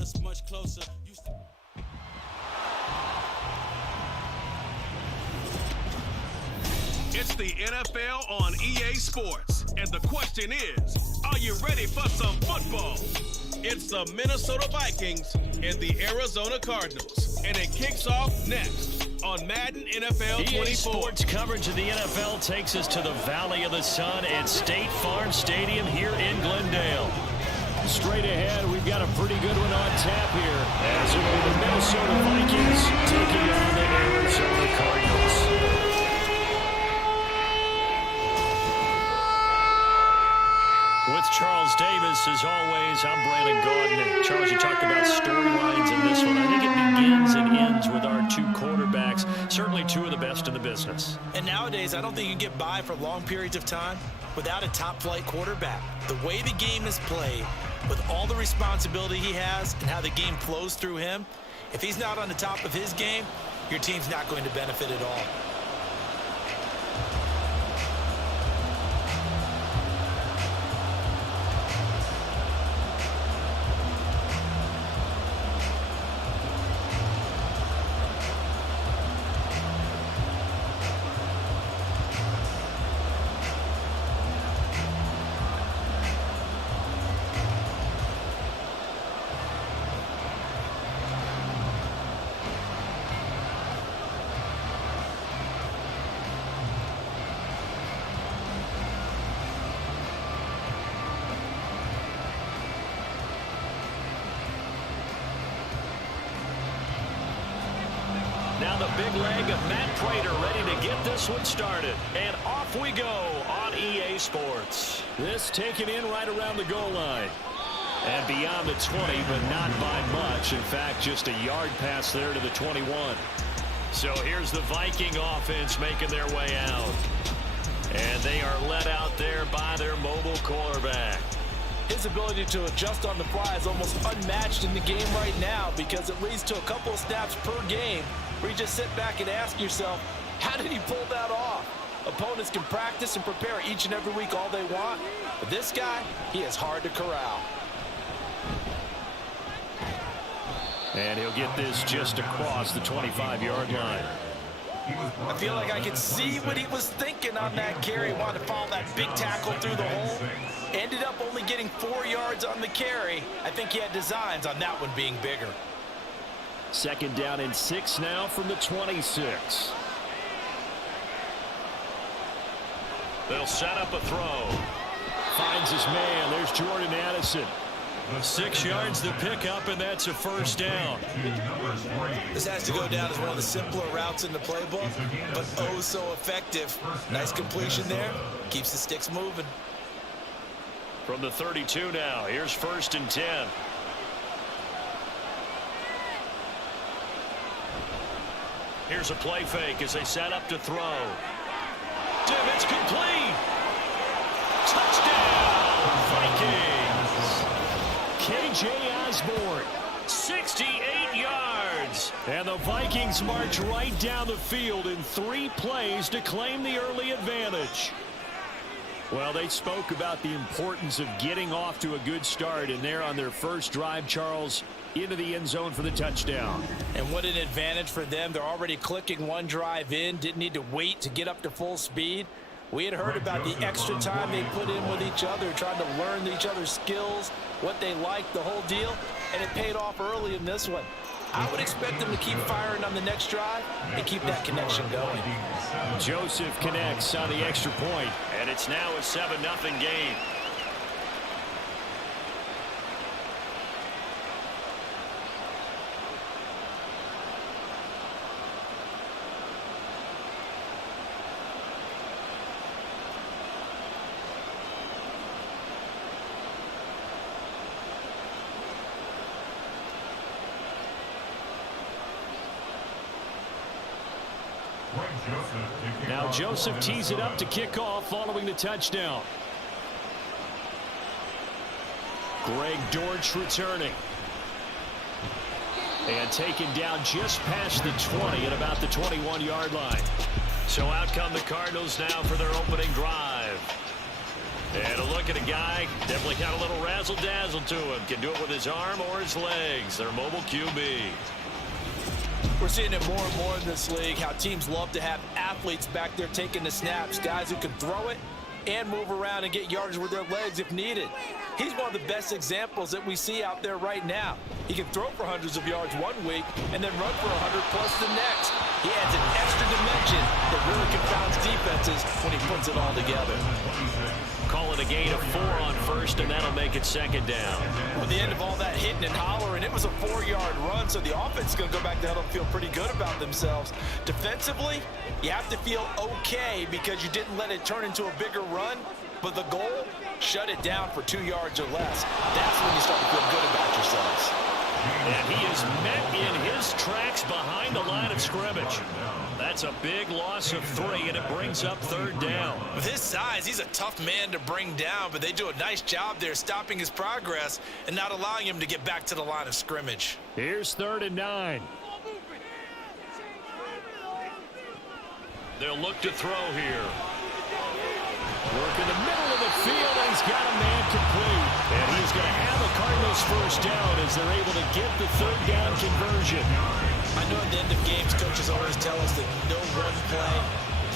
brought us much closer. It's the NFL on EA Sports, and the question is, are you ready for some football? It's the Minnesota Vikings and the Arizona Cardinals, and it kicks off next on Madden NFL 24. EA Sports coverage of the NFL takes us to the Valley of the Sun at State Farm Stadium here in Glendale. Straight ahead, we've got a pretty good one on tap here, as it'll be the Minnesota Vikings taking on the Arizona Cardinals. With Charles Davis, as always, I'm Brandon Gaudin. Charles, you talked about storylines in this one. I think it begins and ends with our two quarterbacks, certainly two of the best in the business. And nowadays, I don't think you can get by for long periods of time without a top-flight quarterback. The way the game is played, with all the responsibility he has and how the game flows through him, if he's not on the top of his game, your team's not going to benefit at all. Now the big leg of Matt Prater ready to get this one started. And off we go on EA Sports. This taken in right around the goal line. And beyond the 20, but not by much. In fact, just a yard pass there to the 21. So here's the Viking offense making their way out. And they are led out there by their mobile quarterback. His ability to adjust on the fly is almost unmatched in the game right now, because it leads to a couple of snaps per game where you just sit back and ask yourself, how did he pull that off? Opponents can practice and prepare each and every week all they want, but this guy, he is hard to corral. And he'll get this just across the 25-yard line. I feel like I could see what he was thinking on that carry. Wanted to follow that big tackle through the hole. Ended up only getting 4 yards on the carry. I think he had designs on that one being bigger. Second down and 6 now from the 26. They'll set up a throw. Finds his man. There's Jordan Addison. 6 yards to pick up, and that's a first down. This has to go down as one of the simpler routes in the playbook, but oh so effective. Nice completion there. Keeps the sticks moving. From the 32 now, here's 1st and 10. Here's a play fake as they set up to throw. It's complete. Touchdown, Vikings. KJ Osborne, 68 yards. And the Vikings march right down the field in 3 plays to claim the early advantage. Well, they spoke about the importance of getting off to a good start, and they're on their first drive, Charles, into the end zone for the touchdown. And what an advantage for them. They're already clicking one drive in, didn't need to wait to get up to full speed. We had heard about the extra time they put in with each other, trying to learn each other's skills, what they liked, the whole deal, and it paid off early in this one. I would expect them to keep firing on the next drive and keep that connection going. Joseph connects on the extra point, and it's now a 7-0 game. Now Joseph tees it up to kick off following the touchdown. Greg Dortch returning. And taken down just past the 20 at about the 21-yard line. So out come the Cardinals now for their opening drive. And a look at a guy, definitely got a little razzle-dazzle to him. Can do it with his arm or his legs. Their mobile QB. We're seeing it more and more in this league, how teams love to have athletes back there taking the snaps, guys who can throw it and move around and get yardage with their legs if needed. He's one of the best examples that we see out there right now. He can throw for hundreds of yards one week and then run for 100 plus the next. He adds an extra dimension that really confounds defenses when he puts it all together. Call it a gain of 4 on first, and that'll make it second down. With the end of all that hitting and hollering, it was a 4-yard run, so the offense is going to go back to huddle and feel pretty good about themselves. Defensively, you have to feel okay because you didn't let it turn into a bigger run, but the goal, shut it down for 2 yards or less. That's when you start to feel good about yourselves. And he is met in his tracks behind the line of scrimmage. That's a big loss of 3, and it brings up third down. With his size, he's a tough man to bring down, but they do a nice job there stopping his progress and not allowing him to get back to the line of scrimmage. Here's 3rd and 9. They'll look to throw here. Work in the middle of the field, and he's got a man complete. And he's going to have a Cardinals first down as they're able to get the 3rd down conversion. I know at the end of games, coaches always tell us that no one play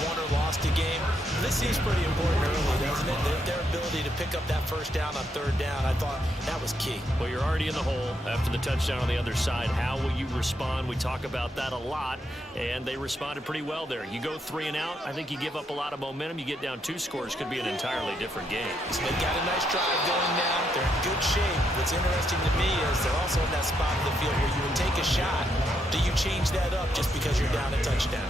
won or lost a game. This seems pretty important early, doesn't it? Their ability to pick up that first down on 3rd down, I thought that was key. Well, you're already in the hole after the touchdown on the other side. How will you respond? We talk about that a lot, and they responded pretty well there. You go 3 and out, I think you give up a lot of momentum. You get down 2 scores, could be an entirely different game. So they got a nice drive going now. They're in good shape. What's interesting to me is they're also in that spot of the field where you would take a shot. Do you change that up just because you're down a touchdown?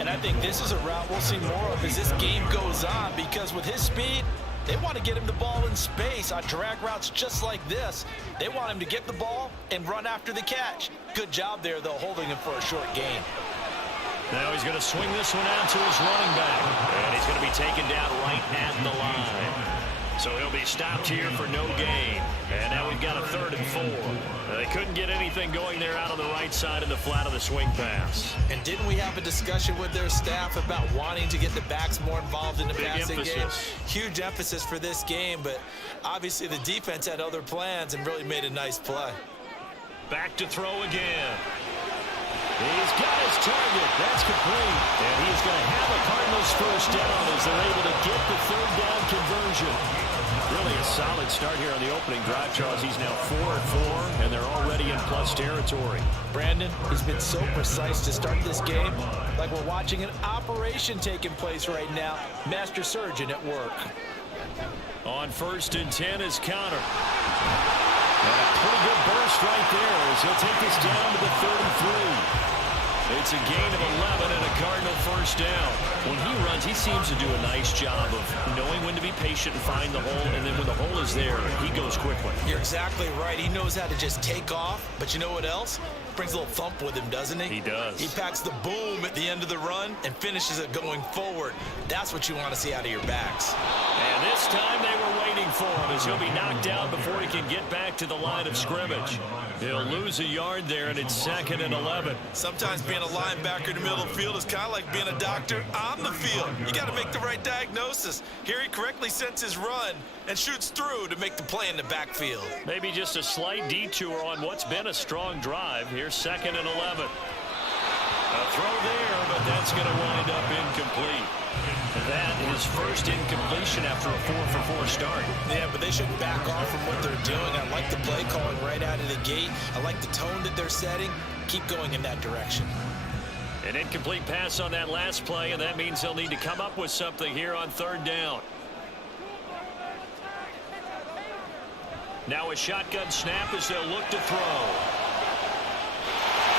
And I think this is a route we'll see more of as this game goes on, because with his speed, they want to get him the ball in space on drag routes just like this. They want him to get the ball and run after the catch. Good job there, though, holding him for a short gain. Now he's going to swing this one out to his running back. And he's going to be taken down right at the line. So he'll be stopped here for no gain. And now we've got a 3rd and 4. They couldn't get anything going there out on the right side in the flat of the swing pass. And didn't we have a discussion with their staff about wanting to get the backs more involved in the passing game? Huge emphasis for this game, but obviously the defense had other plans and really made a nice play. Back to throw again. He's got his target. That's complete. And he's going to have a Cardinals first down as they're able to get the 3rd down conversion. Really a solid start here on the opening drive, Charles. He's now 4-4, and they're already in plus territory. Brandon, he's been so precise to start this game, like we're watching an operation taking place right now. Master surgeon at work. On 1st and 10 is Connor. And a pretty good burst right there as he'll take this down to the 33. It's a gain of 11 and a Cardinal first down. When he runs, he seems to do a nice job of knowing when to be patient and find the hole, and then when the hole is there, he goes quickly. You're exactly right. He knows how to just take off, but you know what else? Brings a little thump with him, doesn't he? He does. He packs the boom at the end of the run and finishes it going forward. That's what you want to see out of your backs. And this time they were waiting for him as he'll be knocked down before he can get back to the line of scrimmage. He'll lose a yard there, and it's 2nd and 11. Sometimes being a linebacker in the middle of the field is kind of like being a doctor on the field. You got to make the right diagnosis. Here he correctly sets his run and shoots through to make the play in the backfield. Maybe just a slight detour on what's been a strong drive. Here's 2nd and 11. A throw there, but that's going to wind up incomplete. That is first incompletion after a 4-for-4 start. Yeah, but they should back off from what they're doing. I like the play calling right out of the gate. I like the tone that they're setting. Keep going in that direction. An incomplete pass on that last play, and that means they'll need to come up with something here on 3rd down. Now a shotgun snap as they'll look to throw.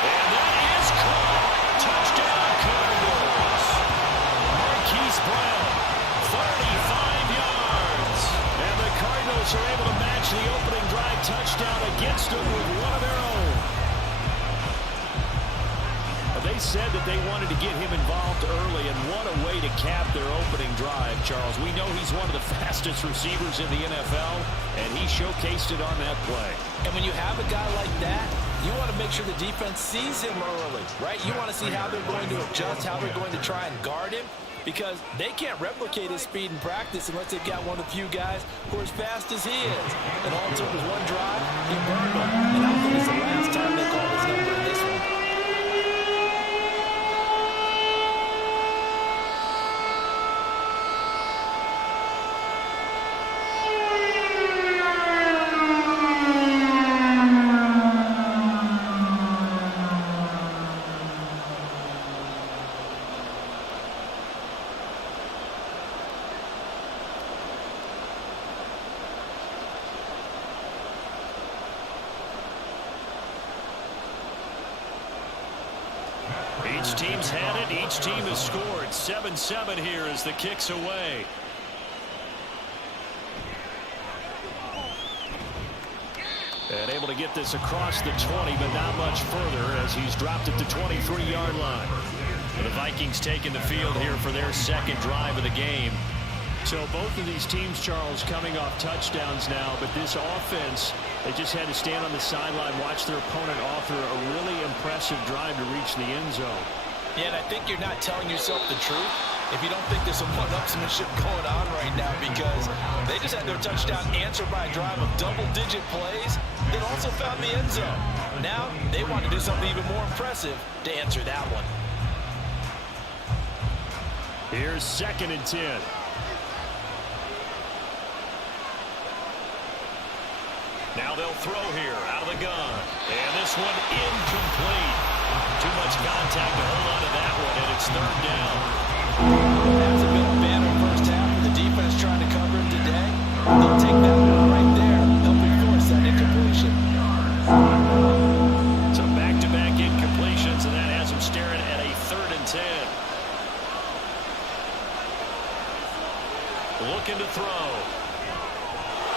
And that is caught. Touchdown Cardinals. Marquise Brown, 35 yards. And the Cardinals are able to match the opening drive touchdown against them with one of their own. They said that they wanted to get him involved early, and what a way to cap their opening drive, Charles. We know he's one of the fastest receivers in the NFL, and he showcased it on that play. And when you have a guy like that, you want to make sure the defense sees him early, right? You want to see how they're going to adjust, how they're going to try and guard him. because they can't replicate his speed in practice unless they've got one of the few guys who are as fast as he is. And all it took was one drive, he burned them. And I think it's the last time they called his number in this one. Each team's had it. Each team has scored. 7-7 here as the kick's away. And able to get this across the 20, but not much further as he's dropped at the 23-yard line. The Vikings taking the field here for their second drive of the game. So both of these teams, Charles, coming off touchdowns now, but this offense, they just had to stand on the sideline, watch their opponent author a really impressive drive to reach the end zone. Yeah, and I think you're not telling yourself the truth if you don't think there's some one-upsmanship going on right now, because they just had their touchdown answered by a drive of double-digit plays that also found the end zone. Now they want to do something even more impressive to answer that one. Here's 2nd and 10. Now they'll throw here out of the gun. And this one incomplete. Too much contact to hold on to that one, and it's 3rd down. Hasn't been a banner first half for the defense trying to cover him today. They'll take that one right there, helping force that incompletion. So back-to-back incompletions, and that has them staring at a 3rd and 10. Looking to throw.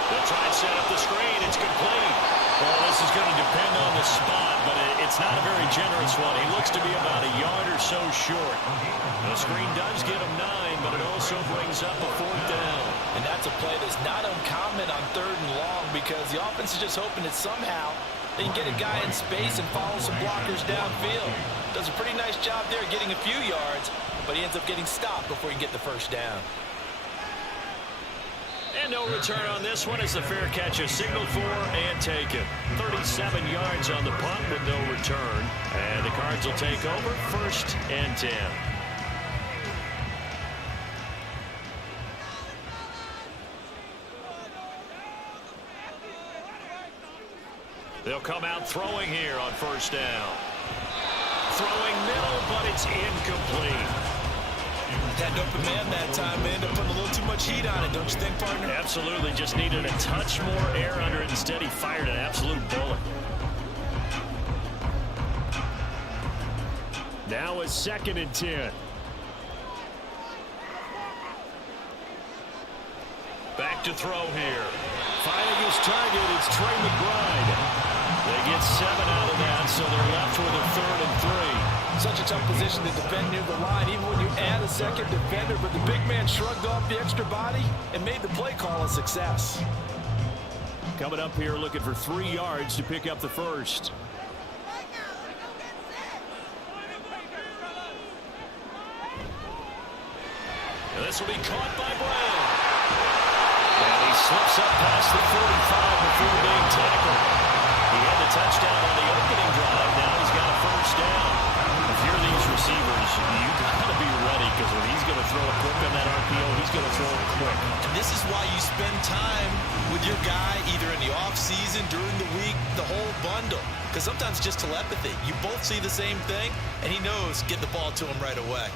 They'll try and set up the screen. It's complete. Well, this is going to depend on the spot, but it's not a very generous one. He looks to be about a yard or so short. The screen does get him 9, but it also brings up a 4th down. And that's a play that's not uncommon on 3rd and long, because the offense is just hoping that somehow they can get a guy in space and follow some blockers downfield. Does a pretty nice job there getting a few yards, but he ends up getting stopped before he can get the 1st down. And no return on this one as the fair catch is signaled for and taken. 37 yards on the punt with no return. And the Cards will take over 1st and 10. They'll come out throwing here on 1st down. Throwing middle, but it's incomplete. Had an open man that time, man. Ended up putting a little too much heat on it, don't you think, partner? Absolutely. Just needed a touch more air under it. Instead, he fired an absolute bullet. Now it's 2nd and 10. Back to throw here. Finding his target, it's Trey McBride. They get 7 out of that, so they're left with a 3rd and 3. Such a tough position to defend near the line, even when you add a second defender, but the big man shrugged off the extra body and made the play call a success. Coming up here looking for 3 yards to pick up the 1st. And this will be caught by Brown. And he slips up past the 45 before being tackled. He had the touchdown on the opening drive. Now he's got a 1st down. If you're these receivers, you got to be ready, because when he's going to throw it quick on that RPO, he's going to throw it quick. And this is why you spend time with your guy either in the offseason, during the week, the whole bundle. Because sometimes it's just telepathy. You both see the same thing, and he knows get the ball to him right away.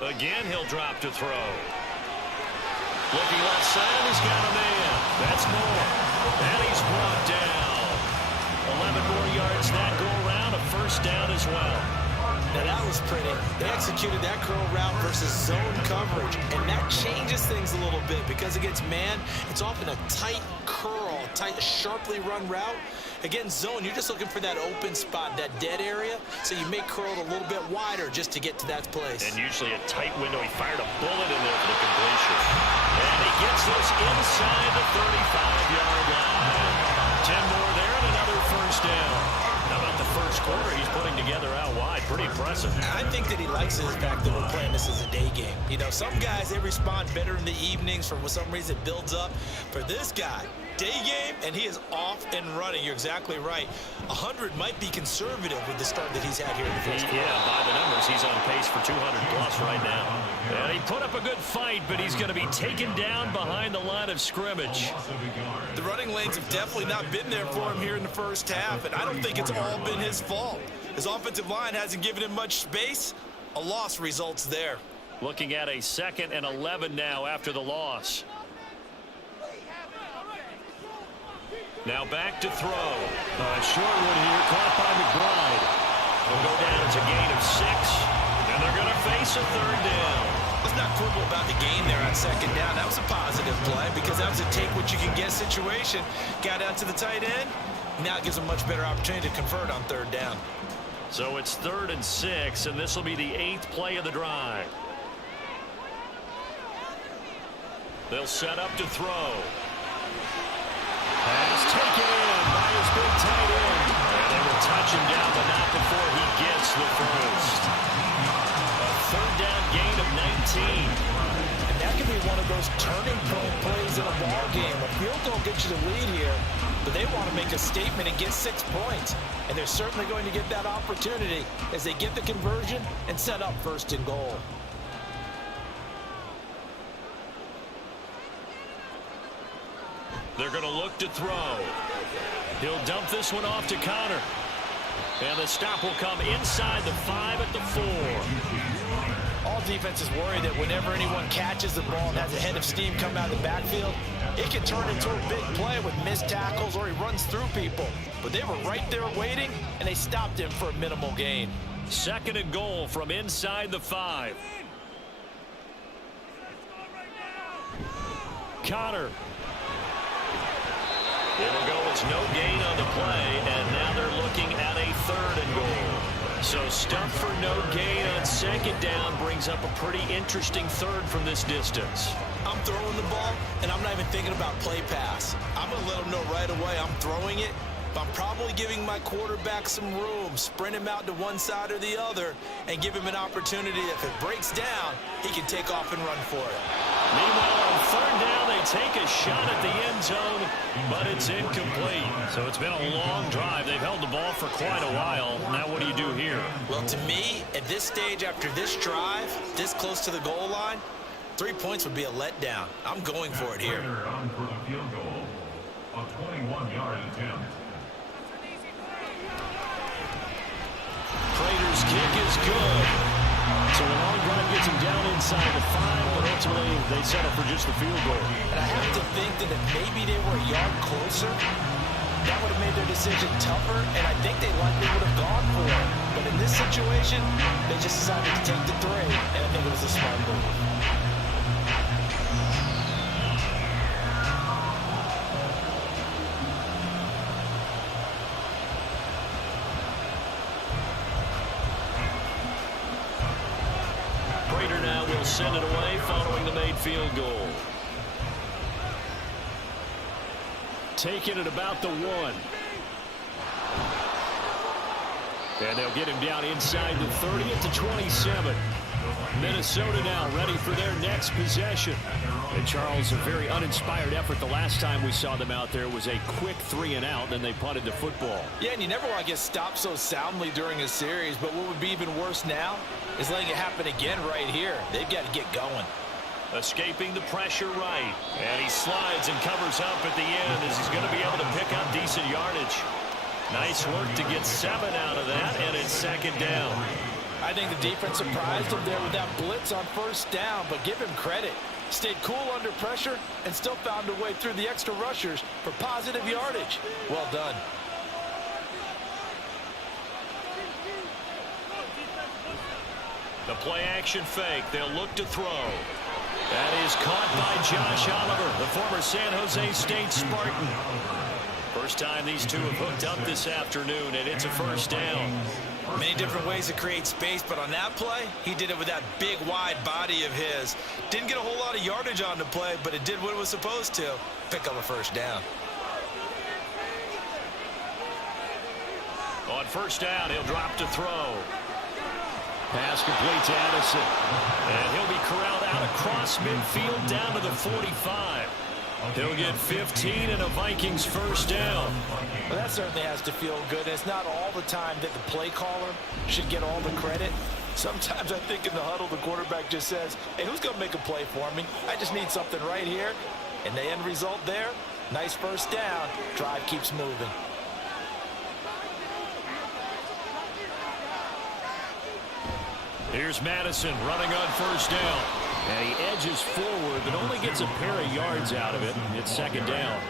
Again, he'll drop to throw. Looking left side, he's got a man. That's more. And he's brought down. 11 more yards that go around, a 1st down as well. Now that was pretty. They executed that curl route versus zone coverage, and that changes things a little bit, because against man, it's often a tight curl, tight, sharply run route. Against zone, you're just looking for that open spot, that dead area, so you may curl it a little bit wider just to get to that place. And usually a tight window. He fired a bullet in there for the completion. And he gets this inside the 35-yard line. 10 more there and another 1st down. How about the 1st quarter he's putting together out wide. Pretty impressive. I think that he likes the fact that we're playing this as a day game. You know, some guys, they respond better in the evenings. For some reason, it builds up. For this guy, day game, and he is off and running. You're exactly right. 100 might be conservative with the start that he's had here in the first quarter. Yeah, by the numbers, he's on pace for 200 plus right now. And he put up a good fight, but he's going to be taken down behind the line of scrimmage. The running lanes have definitely not been there for him here in the first half, and I don't think it's all been his fault. His offensive line hasn't given him much space. A loss results there. Looking at a 2nd and 11 now after the loss. Now back to throw. Short one here, caught by McBride. Will go down. It's a gain of 6, and they're going to face a 3rd down. Let's not quibble about the gain there on 2nd down. That was a positive play because that was a take-what-you-can-get situation. Got out to the tight end. Now it gives a much better opportunity to convert on 3rd down. So it's 3rd and 6, and this will be the 8th play of the drive. They'll set up to throw. Pass taken in by his big tight end. And they will touch him down, but not before he gets the first. A 3rd down gain of 19. And that can be one of those turning point plays in a ball game. A field goal gets you the lead here, but they want to make a statement and get 6 points. And they're certainly going to get that opportunity as they get the conversion and set up 1st and goal. They're going to look to throw. He'll dump this one off to Connor. And the stop will come inside the 5 at the 4. All defenses worry that whenever anyone catches the ball and has a head of steam come out of the backfield, it can turn into a big play with missed tackles or he runs through people. But they were right there waiting, and they stopped him for a minimal gain. 2nd and goal from inside the 5. Connor. It'll go as no gain on the play, and now they're looking at a 3rd and goal. So stuff for no gain on 2nd down brings up a pretty interesting 3rd from this distance. I'm throwing the ball, and I'm not even thinking about play pass. I'm going to let them know right away I'm throwing it, but I'm probably giving my quarterback some room, sprint him out to one side or the other, and give him an opportunity. If it breaks down, he can take off and run for it. Meanwhile, on 3rd down, they take a shot at the end zone, but it's incomplete. So it's been a long drive. They've held the ball for quite a while. Now what do you do here? Well, to me, at this stage, after this drive, this close to the goal line, 3 points would be a letdown. I'm going for it here. For the field goal, a 21-yard attempt. Prater's kick is good. So the long drive gets him down inside the 5, but ultimately they settle for just the field goal. And I have to think that if maybe they were a yard closer, that would have made their decision tougher, and I think they likely would have gone for it. But in this situation, they just decided to take the 3, and I think it was a smart move. Send it away following the made field goal. Taking it about the 1. And they'll get him down inside the 30 at the 27. Minnesota now ready for their next possession. And Charles, a very uninspired effort the last time we saw them out there was a quick 3 and out, then they punted the football. Yeah, and you never want to get stopped so soundly during a series, but what would be even worse now is letting it happen again right here. They've got to get going. Escaping the pressure right. And he slides and covers up at the end as he's going to be able to pick up decent yardage. Nice work to get 7 out of that, and it's 2nd down. I think the defense surprised him there with that blitz on 1st down, but give him credit. Stayed cool under pressure and still found a way through the extra rushers for positive yardage. Well done. The play action fake. They'll look to throw. That is caught by Josh Oliver, the former San Jose State Spartan. First time these two have hooked up this afternoon, and it's a 1st down. Many different ways to create space, but on that play, he did it with that big, wide body of his. Didn't get a whole lot of yardage on the play, but it did what it was supposed to. Pick up a 1st down. On first down, he'll drop to throw. Pass complete to Addison. And he'll be corralled out across midfield down to the 45. He'll get 15 and a Vikings first down. Well, that certainly has to feel good. It's not all the time that the play caller should get all the credit. Sometimes I think in the huddle, the quarterback just says, hey, who's going to make a play for me? I just need something right here. And the end result there, nice first down. Drive keeps moving. Here's Madison running on first down. And he edges forward, but only gets a pair of yards out of it. It's second down.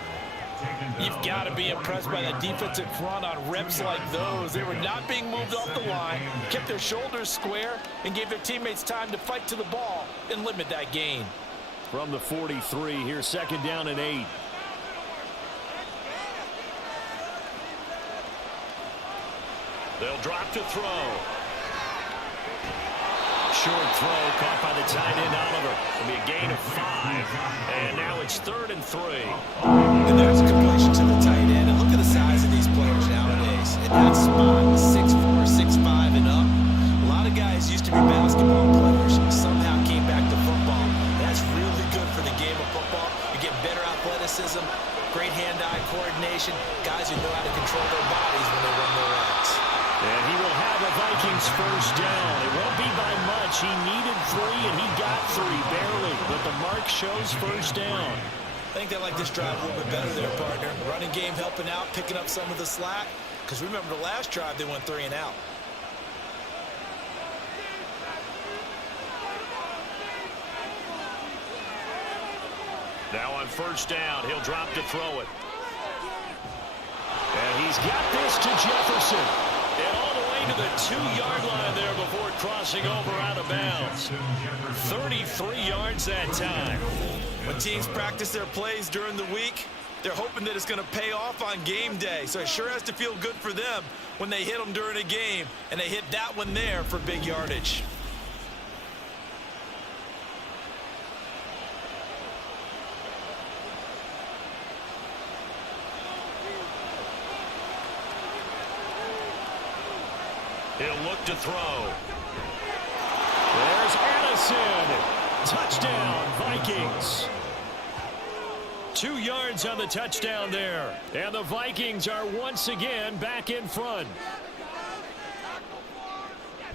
You've got to be impressed by the defensive front on reps like those. They were not being moved off the line, kept their shoulders square, and gave their teammates time to fight to the ball and limit that gain. From the 43, here's second down and 8. They'll drop to throw. Short throw caught by the tight end Oliver. It'll be a gain of 5. And now it's 3rd and 3. And there's a completion to the tight end. And look at the size of these players nowadays. In that spot, 6'4", 6'5", and up. A lot of guys used to be basketball players. Somehow came back to football. That's really good for the game of football. You get better athleticism, great hand-eye coordination. Guys who know how to control their bodies when they run their routes. And he will have a Vikings first down. It won't be by much. He needed 3, and he got 3, barely. But the mark shows first down. I think they like this drive a little bit better there, partner. Running game helping out, picking up some of the slack. Because remember the last drive, they went 3 and out. Now on first down, he'll drop to throw it. And he's got this to Jefferson. And all the way to the 2-yard line there before crossing over out of bounds. 33 yards that time. When teams practice their plays during the week, they're hoping that it's going to pay off on game day. So it sure has to feel good for them when they hit them during a game. And they hit that one there for big yardage. He'll look to throw. There's Addison. Touchdown, Vikings. 2 yards on the touchdown there. And the Vikings are once again back in front.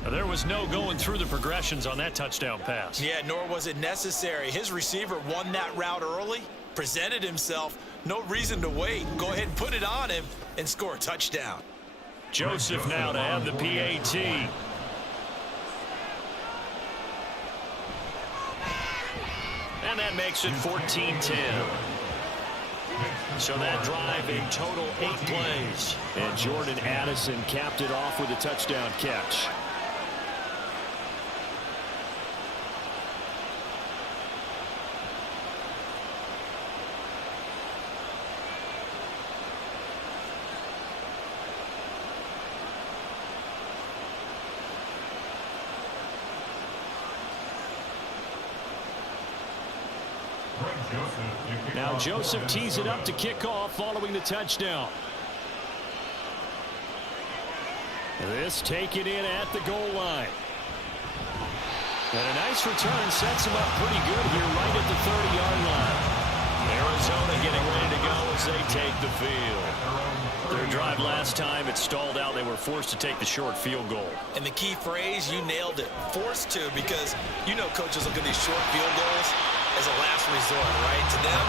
There was no going through the progressions on that touchdown pass. Yeah, nor was it necessary. His receiver won that route early, presented himself. No reason to wait. Go ahead and put it on him and score a touchdown. Joseph now to have the PAT. And that makes it 14-10. So that drive in total 8 plays. And Jordan Addison capped it off with a touchdown catch. Now Joseph tees it up to kick off following the touchdown. This taken in at the goal line. And a nice return sets him up pretty good here right at the 30-yard line. Arizona getting ready to go as they take the field. Their drive last time, it stalled out. They were forced to take the short field goal. And the key phrase, you nailed it. Forced to, because you know coaches look at these short field goals as a last resort, right? To them,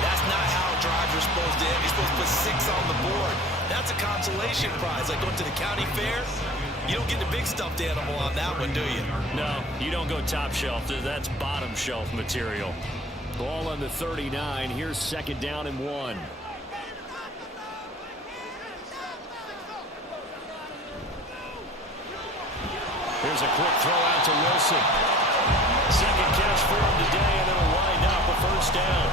that's not how drives are supposed to end. You're supposed to put 6 on the board. That's a consolation prize. Like going to the county fair, you don't get the big stuffed animal on that one, do you? No, you don't go top shelf. That's bottom shelf material. Ball on the 39. Here's second down and 1. Here's a quick throw out to Wilson. Second catch for him today, and it'll wind up a first down.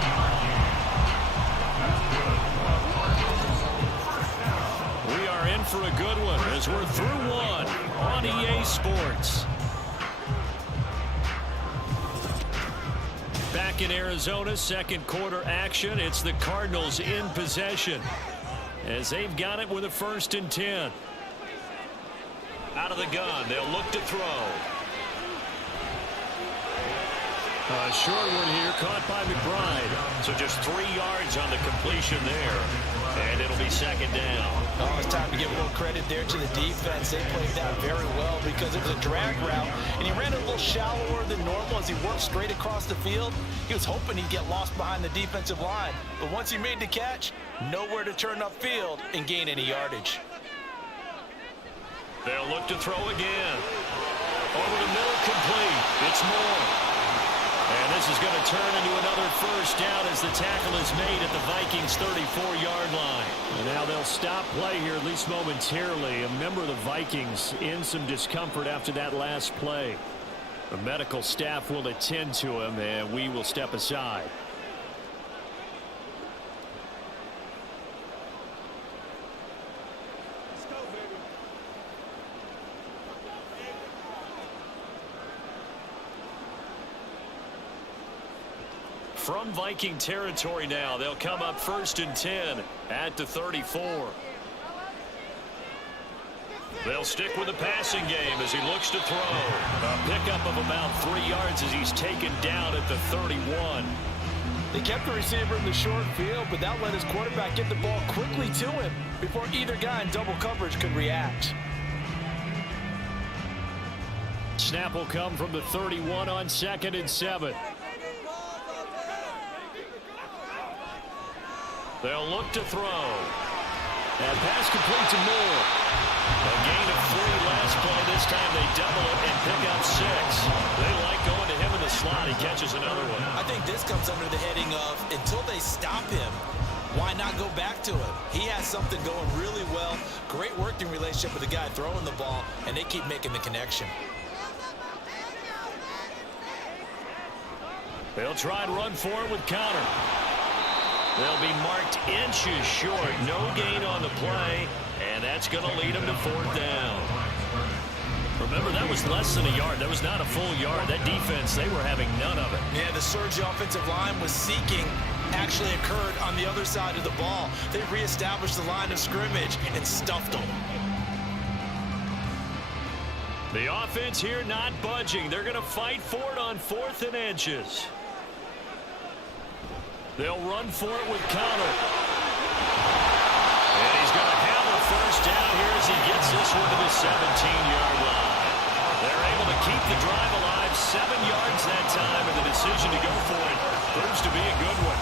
We are in for a good one as we're through one on EA Sports. Back in Arizona, second quarter action. It's the Cardinals in possession as they've got it with a 1st and 10. Out of the gun, they'll look to throw. Short one here, caught by McBride. So just 3 yards on the completion there. And it'll be second down. Oh, it's time to give a little credit there to the defense. They played that very well because it was a drag route, and he ran a little shallower than normal as he worked straight across the field. He was hoping he'd get lost behind the defensive line, but once he made the catch, nowhere to turn upfield and gain any yardage. They'll look to throw again. Over the middle, complete. It's Moore. And this is going to turn into another first down as the tackle is made at the Vikings' 34-yard line. And now they'll stop play here, at least momentarily. A member of the Vikings in some discomfort after that last play. The medical staff will attend to him, and we will step aside. From Viking territory now, they'll come up 1st and 10 at the 34. They'll stick with the passing game as he looks to throw. A pickup of about 3 yards as he's taken down at the 31. They kept the receiver in the short field, but that let his quarterback get the ball quickly to him before either guy in double coverage could react. Snap will come from the 31 on 2nd and 7. They'll look to throw. And pass complete to Moore. A gain of 3 last play. This time they double it and pick up 6. They like going to him in the slot. He catches another one. I think this comes under the heading of until they stop him, why not go back to him? He has something going really well. Great working relationship with the guy throwing the ball, and they keep making the connection. They'll try and run for it with Connor. They'll be marked inches short. No gain on the play, and that's going to lead them to 4th down. Remember, that was less than a yard. That was not a full yard. That defense, they were having none of it. Yeah, the surge the offensive line was seeking actually occurred on the other side of the ball. They reestablished the line of scrimmage and stuffed them. The offense here not budging. They're going to fight for it on 4th and inches. They'll run for it with Connor. And he's going to have a first down here as he gets this one to the 17-yard line. They're able to keep the drive alive 7 yards that time, and the decision to go for it proves to be a good one.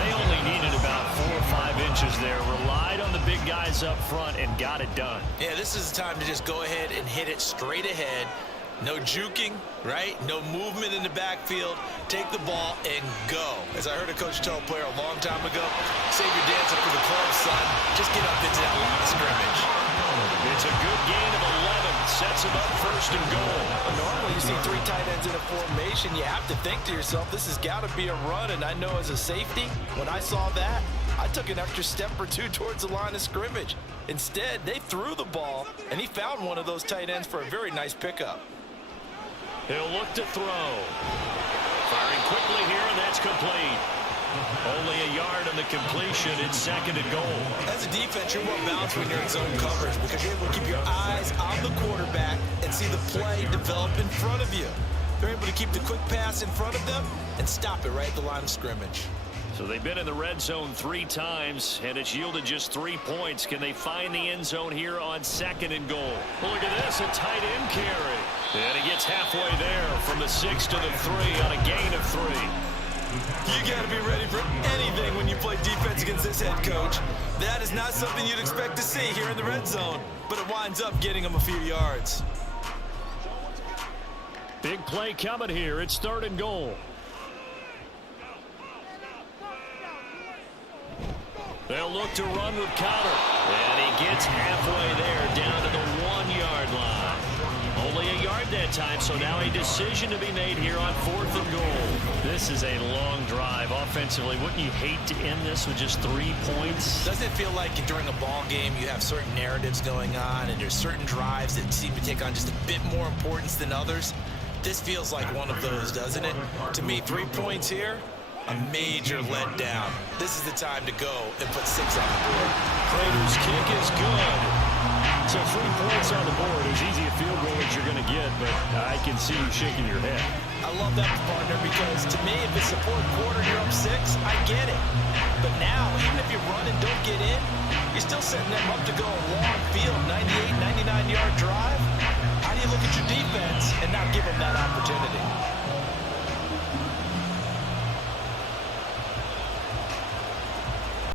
They only needed about 4 or 5 inches there, relied on the big guys up front, and got it done. Yeah, this is the time to just go ahead and hit it straight ahead. No juking, right? No movement in the backfield. Take the ball and go. As I heard a coach tell a player a long time ago, save your dancing for the club, son. Just get up into that line of scrimmage. It's a good gain of 11. Sets him up 1st and goal. Normally you see 3 tight ends in a formation. You have to think to yourself, this has got to be a run. And I know as a safety, when I saw that, I took an extra step or 2 towards the line of scrimmage. Instead, they threw the ball, and he found one of those tight ends for a very nice pickup. He'll look to throw. Firing quickly here, and that's complete. Only a yard on the completion. It's 2nd and goal. As a defense, you're more balanced when you're in zone coverage because you're able to keep your eyes on the quarterback and see the play develop in front of you. They're able to keep the quick pass in front of them and stop it right at the line of scrimmage. So they've been in the red zone 3 times, and it's yielded just 3 points. Can they find the end zone here on 2nd and goal? Well, look at this, a tight end carry. And he gets halfway there from the 6 to the 3 on a gain of 3. You got to be ready for anything when you play defense against this head coach. That is not something you'd expect to see here in the red zone, but it winds up getting him a few yards. Big play coming here. It's 3rd and goal. They'll look to run with Connor. And he gets halfway there down to the 1-yard line. Only a yard that time, so now a decision to be made here on 4th and goal. This is a long drive offensively. Wouldn't you hate to end this with just 3 points? Doesn't it feel like during a ball game you have certain narratives going on and there's certain drives that seem to take on just a bit more importance than others? This feels like one of those, doesn't it? To me, 3 points here, a major letdown. This is the time to go and put 6 on the board. Prater's kick is good. So 3 points on the board, as easy a field goal as you're going to get, but I can see you shaking your head. I love that, partner, because to me, if it's the fourth quarter and you're up 6, I get it. But now, even if you run and don't get in, you're still setting them up to go a long field, 98, 99-yard drive. How do you look at your defense and not give them that opportunity?